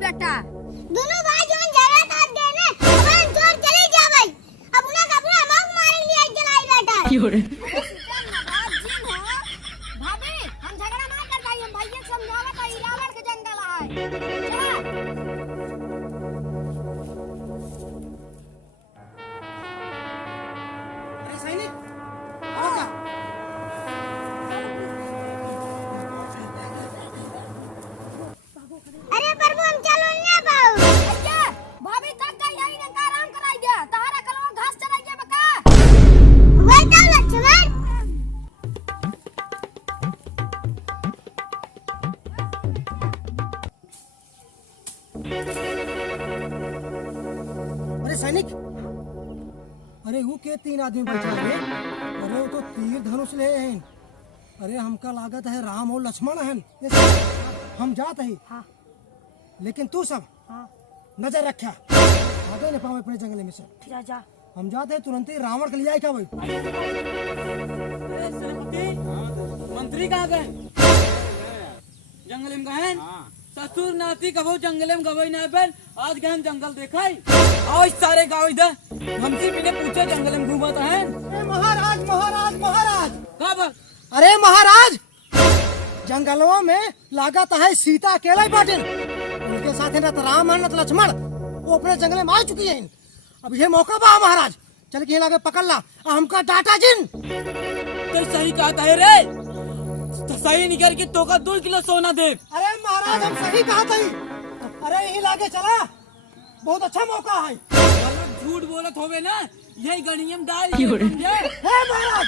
बेटा। दोनों भाई जोन जरूरत आज देने अपन जोर चले जा भाई। अब उन्हें कपड़ा हम मारेंगे लिए जलाई बेटा। क्यों रे? भाभी हम झगड़ा ना कर जाइए, हम भैया समझावा का रावण के जंगल आए। अरे सैनिक आओ जा। अरे प्रभु हम चलो नहीं पाओ। भैया भाभी तक गई यही ने का आराम कराई गया, तहारा कलवा घास चराई गया बका। वही तो लक्ष्मण। अरे सैनिक, अरे वो के 3 आदमी बैठे हैं? अरे वो तो तीर धनुष ले हैं। अरे हमका लागत है राम और लक्ष्मण हैं। ये सब हम जाते हैं। हाँ। लेकिन तू सब हाँ। नजर रखा, आगे न पावे अपने जंगल में से। जा जा। हम जाते हैं तुरंत ही रावण के लिए आए क्या भाई? मंत्री कहाँ गए? जंगल में गए? ससुर नाती कबो जंगल में गए ना बहन, आज गए जंगल देखा है। आओ इस सारे गाँव इधर, हमसे बिना पूछे जंगल में घूमा था है। महाराज महाराज महाराज, कब? अरे महाराज, जंगलों में लागत है सीता अकेला ही बाटिन। उनके साथ न तो राम है न तो लक्ष्मण, वो अपने जंगल में आ चुकी है। अब ये मौका बा महाराज, चल के लागे पकड़ ला हमका डाटा जिन। तो सही कहता है रे, तो सही निकल के तो का 2 किलो सोना दे। अरे महाराज हम सही कहा था। अरे यही लागे चला, बहुत अच्छा मौका है। झूठ बोलत होवे ना, यही गणियम डाल। हे महाराज,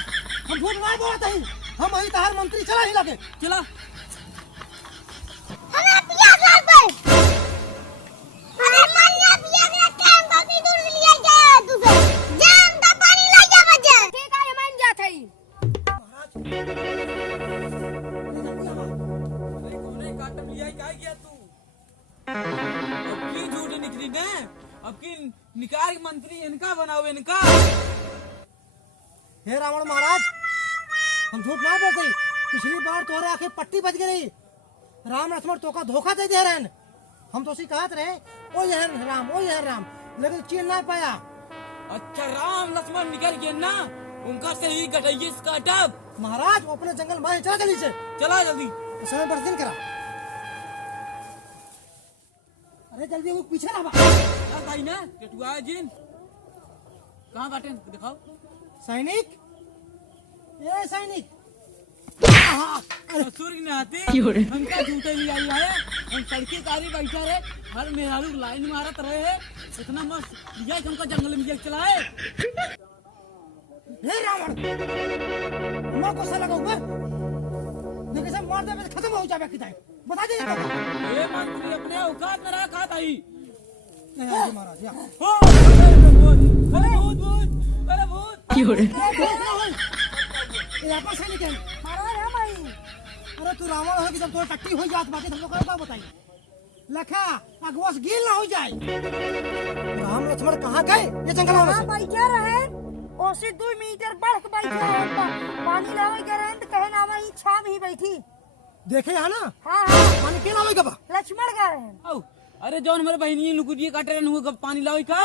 हम झूठ नहीं बोलते हैं, हम वही तहार मंत्री चला ही लगे। चला हमें पिया कर पे। अरे मन्ना पिया के टाइम बहुत दूर लिया गया तू से। जान ता पानी ले जा बच्चे। ठीक है मान जा थई। अरे कोने काटम लिया क्या गया तू? अब की झूठी निकली ने, अब की निकार मंत्री इनका बनाओ इनका। हे रावण महाराज, हम झूठ नहीं बोलते। पिछली बार तोरे आंखें पट्टी बज गई, राम लक्ष्मण तो का धोखा दे दे रहे। हम तो उसी कहत रहे ओ यह राम ओ यह राम, लेकिन चीन नहीं पाया। अच्छा राम लक्ष्मण निकल गए ना, उनका से ही कटाइए इसका टब। महाराज वो अपने जंगल में चला जल्दी से, चला जल्दी। समय पर दिन करा। अरे जल्दी वो पीछे ना चल भाई ना केटुआ जिन कहाँ बाटे दिखाओ। सैनिक, ये सैनिक, ससुर की नाती हमका झूठे भी आई है। हम सड़के कारी बैठा रहे, हर मेहरारू लाइन मारत रहे है। इतना मस्त लिया हमका जंगल में चलाए। हे रावण, माँ को लगा ऊपर देखिए सब मार दे खत्म हो जाए। किताब बता दीजिए तो। ये मंत्री अपने औकात में रहा खाता ही। महाराज अरे भूत भूत, अरे भूत। यहाँ पर सैनिक है। महाराज हम आई। अरे तू रावण है कि जब तो टट्टी हो जात बाकी हम लोग का बताइए। लखा अगवास गील ना हो जाए। राम लक्ष्मण कहाँ गए ये जंगलों में से? बैठे रहे ओसे 2 मीटर बढ़ के बैठे रहे, पानी लावे के रहे तो कहे ना वही छाव ही बैठी। देखे है ना? हाँ हाँ पानी के लावे कब? लक्ष्मण का रहे। अरे जौन हमारे बहनी लुकुटिया काटे रहे पानी लाओ का।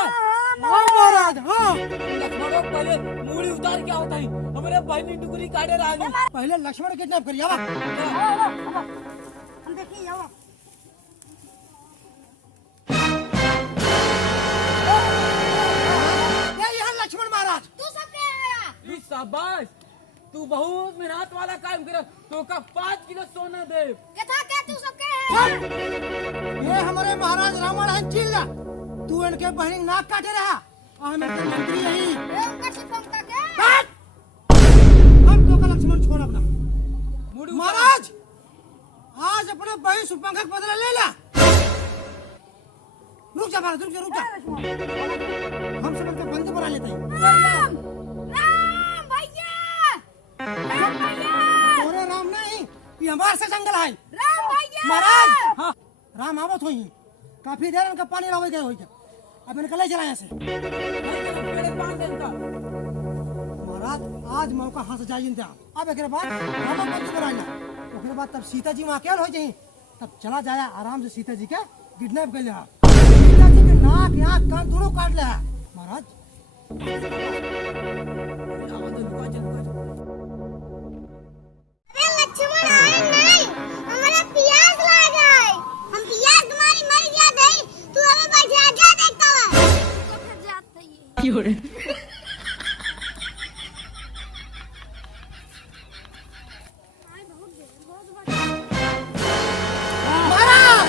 महाराज हाँ, लक्ष्मण पहले मूड़ी उतार के होता है, हमारे बहनी टुकड़ी काटे रहा। पहले लक्ष्मण किडनैप करिए। हम देखिए आओ। यहाँ लक्ष्मण महाराज, तू सब के आया? शाबाश, तू बहुत मेहनत वाला काम कर। तो का 5 किलो सोना दे। कथा के तू सब के है? ये हमारे महाराज रावण है चिल्ला। तू इनके बहनी नाक काटे रहा, हम इनके मंत्री यही। ये उनका सिपंग का के? हम तो का लक्ष्मण छोड़ अपना। मूड़ी महाराज आज अपने बहन सुपंखक बदला ले ला। रुक जा महाराज, रुक जा रुक जा, हम सब इनका बंदी बना लेते हैं। राम राम भैया, राम भैया, तोरे राम नहीं, ये हमारे से जंगल है। राम भैया। महाराज हाँ, राम आवत हुई, काफी देर इनका पानी लावे गए हुई। अब इनका ले चला यहाँ से। महाराज आज मौका हाथ से जाइए। अब एक बाद रावण बंदी बना लिया, उसके बाद तब सीता जी वहाँ अकेले हो जाए, तब चला जाया आराम से सीता जी के किडनैप कर लिया। सीता जी के नाक आँख कान दोनों काट लिया महाराज। अरे लक्ष्मण आए नहीं, हमारा प्यास लगा है। हम प्यास तुम्हारी मर गया नहीं, तू हमें बैठा जा देखता है। तो फिर जाते ही। क्यों रे? महाराज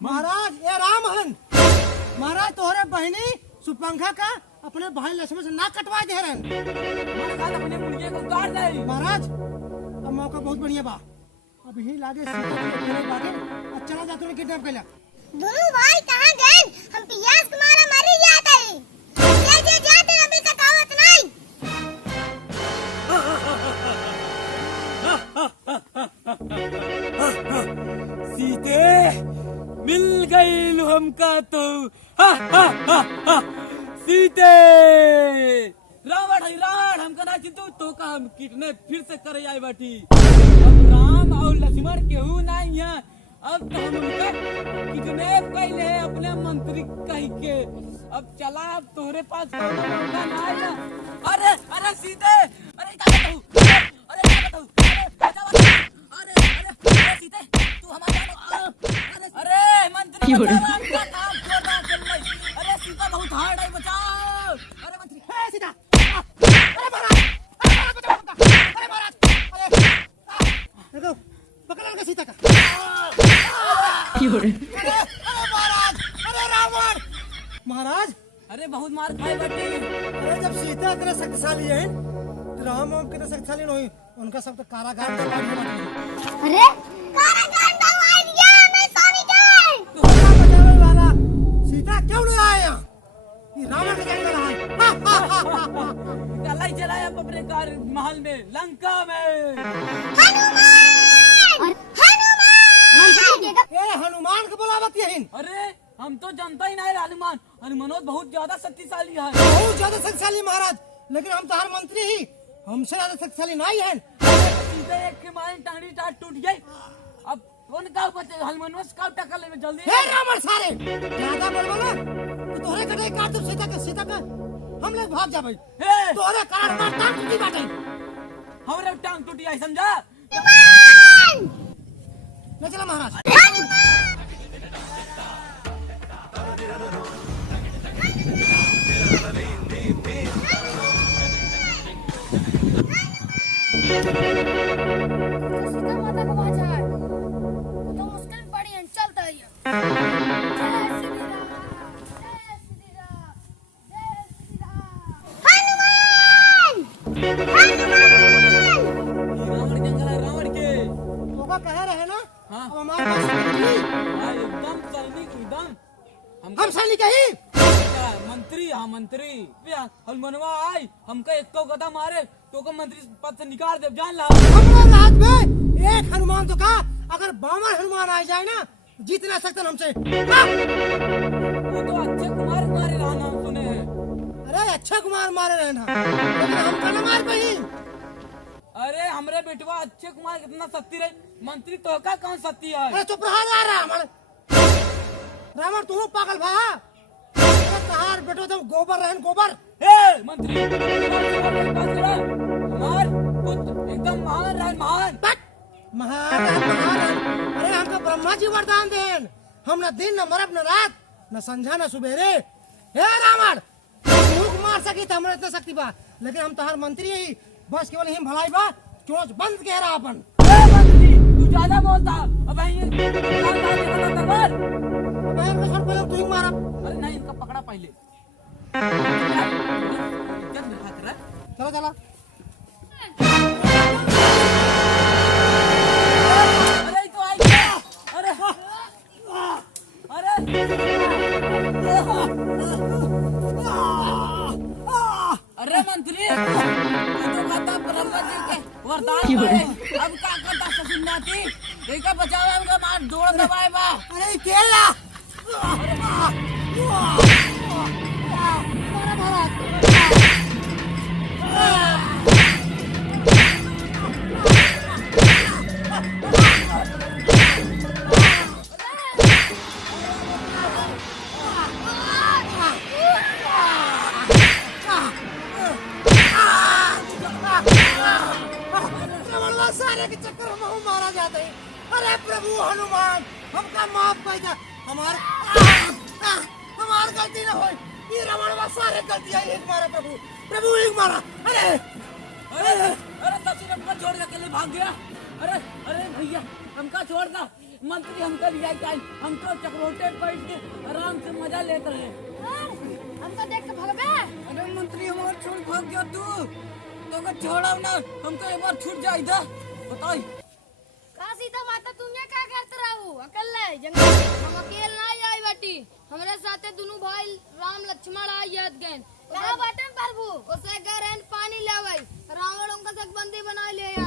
महाराज ये रामहन महाराज तोहरे बहनी सुपंखा का अपने भाई लक्ष्मण से नाक कटवा दे रहे। अपने मुर्गे को काट दे। महाराज अब मौका बहुत बढ़िया बा। अब यही लागे सीता जी अकेले बागे चला जाते हैं किडनैप कर लिया। दोनों भाई कहाँ गए? हम प्यास तुम्हारा मर ही जाते हैं। जैसे जाते अभी तक आवत नहीं। सीते मिल गई हमका तो। हा हा हा हा सीते रावण है रावण हमका ना चिंतु तो का हम कितने फिर से करे आई बाटी। अब राम और लक्ष्मण केहू नहीं है। अब तो हम उनका किडनैप कैले है अपने मंत्री कह के। अब चला अब तोहरे पास कोनो मौका ना है। अरे अरे सीते अरे क्या बताऊं अरे क्या बताऊं अरे सीते तू हमारे अरे मंत्री बचाओ आपका काम छोड़ रहा चल रही। अरे सीता बहुत हार्ड है बचाओ। अरे मंत्री हे सीता अरे महाराज अरे महाराज अरे देखो पकड़ लगा सीता का। अरे महाराज अरे रावण महाराज अरे बहुत मार खाए बटे। अरे जब सीता इतने शक्तिशाली है तो राम कितने शक्तिशाली नहीं उनका सब तो कारागार में अरे कारागार दवाई दिया मैं स्वामी के। बचाने वाला सीता क्यों नहीं आया? ये रावण के जंगल है। चला ही चलाया अपने कार महल में लंका में। हनुमान ये हनुमान को बुलावत यहीं अरे हम तो जानता ही नहीं हनुमान। हनुमानों बहुत ज्यादा शक्तिशाली है। बहुत ज्यादा शक्तिशाली महाराज लेकिन हम तो हर मंत्री ही हमसे ज्यादा शक्तिशाली नहीं है। सीधे एक के मारे टांडी टाट टूट गई। अब कौन का बचे हनुमान का टक्कर ले जल्दी। हे रावण सारे ज्यादा बोलबा तो तोहरे कटे काट दो सीता का हम लोग भाग जा भाई। हे तोहरे कारण मार टांग टूटी बाटे। हमरे टांग टूटी है समझा। ले चला महाराज। सीता माता को बचा है। वो तो मुश्किल में पड़ी है चलता ही है। जय श्री राम जय श्री राम जय श्री राम। हनुमान रावण जंगल है रावण के। तो का कह रहे हैं ना हाँ। अब हमारे पास मंत्री हाँ, एकदम सैनिक एकदम हम सैनिक ही मंत्री। हाँ मंत्री हनुमानवा आई हमका एक तो गदा मारे तो को मंत्री पद से निकाल दे जान ला। हमारे राज में एक हनुमान तो का अगर 52 हनुमान आ जाए ना जीत ना सकते हमसे। वो तो अच्छे कुमार मारे रहा नाम सुने हैं। अरे अच्छा कुमार मारे रहे ना लेकिन हम का ना मार पाई। अरे हमरे बेटवा अच्छे कुमार कितना शक्ति रहे मंत्री तो का कौन शक्ति है। अरे चुप रहा रावण रावण तू पागल भा तहार बेटो तो गोबर रहन गोबर। हे मंत्री कुमार पुत्र एकदम महान रहे महान। महान अरे हमको ब्रह्मा जी वरदान देन हम न दिन न मरब न रात न संझा न सुबेरे। हे रावण तू मार सकी तो हमरा इतना शक्ति बा लेकिन हम तहार मंत्री ही बस केवल ही भलाई बा चोच बंद कह रहा अपन। हे मंत्री तू ज्यादा बोलता अब ये तलवार बहन को छोड़ पहले तू ही मारा। अरे नहीं इनका पकड़ा पहले। चलो चलो अरे तो आई गया। अरे अरे अरे मंत्री तू तो कहता ब्रह्मा जी के वरदान है। अब क्या करता ससुरनाती एक बचावे हमका मार दौड़ दबाए बा। अरे केला सारे के चक्कर हम मारा जाते हैं। अरे प्रभु हनुमान हमका माफ कर दे, हमार गलती ना हो। ये रावण सारे गलती है, एक मारा प्रभु, प्रभु एक मारा। अरे अरे अरे ससुर हमका छोड़ के अकेले भाग गया। अरे अरे भैया हमका छोड़ दा, मंत्री हमका लिया जाए, हम तो चक्रोटे बैठ के आराम से मजा लेते हैं। हमको देख के भगबे। अरे मंत्री हमार छोड़ भाग गया तू, तो का छोड़ा ना, हमको एक बार छूट जाए था, बताई। का सीता माता तुमने क्या करते रहू अकेले जंगल में? हम अकेले ना आई बेटी, हमारे साथे दोनों भाई राम लक्ष्मण आई याद गए। कहां बाटे प्रभु? उसे गरन पानी लावे, रावण उनका सब बंदी बना ले यार।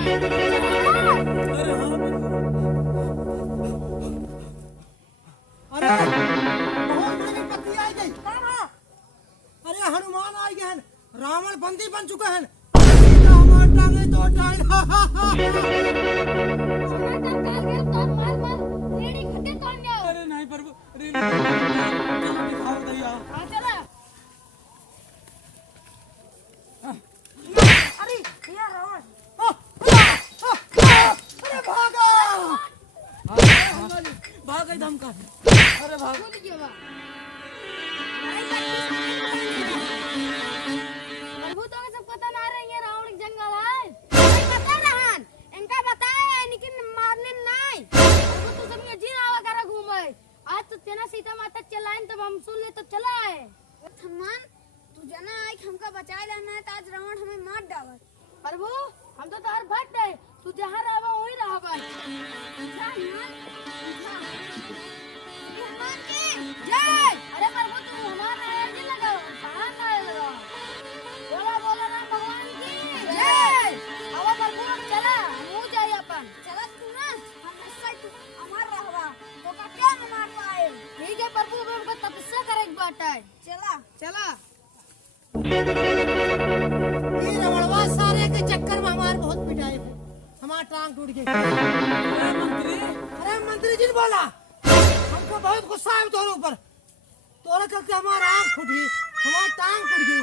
अरे हाँ अरे बहुत बड़ी पत्नी आई गई। अरे हनुमान आई गए हैं, रावण बंदी बन चुके हैं। हमार टांगे तो टाइट। मार मार रेडी खट्टे तोड़ गया। अरे नहीं प्रभु, अरे दिखाओ दैया। हां चला। अरे ये रावण अरे भागा। भाग गई धमका। अरे भाग। भूल गया बा। प्रभु तो सब पता ना रहे ये रावण के जंगल है। पता रहन इनका बताया लेकिन मारने नहीं। प्रभु तो सब ये जीना वगैरह घूमे। आज तो तेना सीता माता चलाएं तब हम सुन ले तो चला है। हनुमान तू जना आई हमका बचाए रहना है, तो आज रावण हमें मार डाला। प्रभु हम तो तार भक्त है, तू जहाँ रहबा वहीं रहबा। हनुमान की जय। अरे प्रभु तू हमारा नहीं लगाओ, कहाँ ना लगाओ। बोला बोला राम भगवान की जय। अब प्रभु चला मुँह जाए अपन। चला तू ना हम सही तू हमार रहबा तो का क्या न मार पाए। ठीक है प्रभु अब हमको तपस्या करे के बात है। चला चला। ये रवड़वा सारे के चक्कर में हमारे बहुत पिटाई है, हमारा टांग टूट गई। अरे मंत्री जी ने बोला हमको बहुत गुस्सा है तोरे ऊपर, तोरे करके हमारा आँख फूट गई, हमारा टांग टूट गई।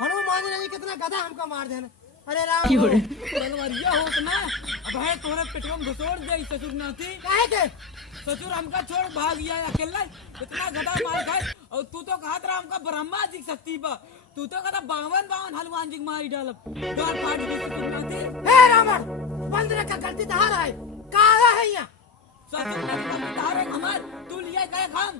हनुमान जी ने कितना गधा हमका मार देना। अरे राम बनवरिया होत ना, अब है तोरे पेटवा में घुसोड़ दे ससुर नाती। काहे के ससुर हमका छोड़ भाग गया अकेला, इतना गधा मार खाए। और तू तो कहत रहा हमका ब्रह्मा जी की शक्ति बा, तू तो कहता 52 हनुमान जी के मारी डालब। गाल फाड़ दी ससुर नाती। हे रावण बंदर का गलती तहारा है, काहे है यहाँ? ससुर नाती तारे हमार तू लिया गए हम।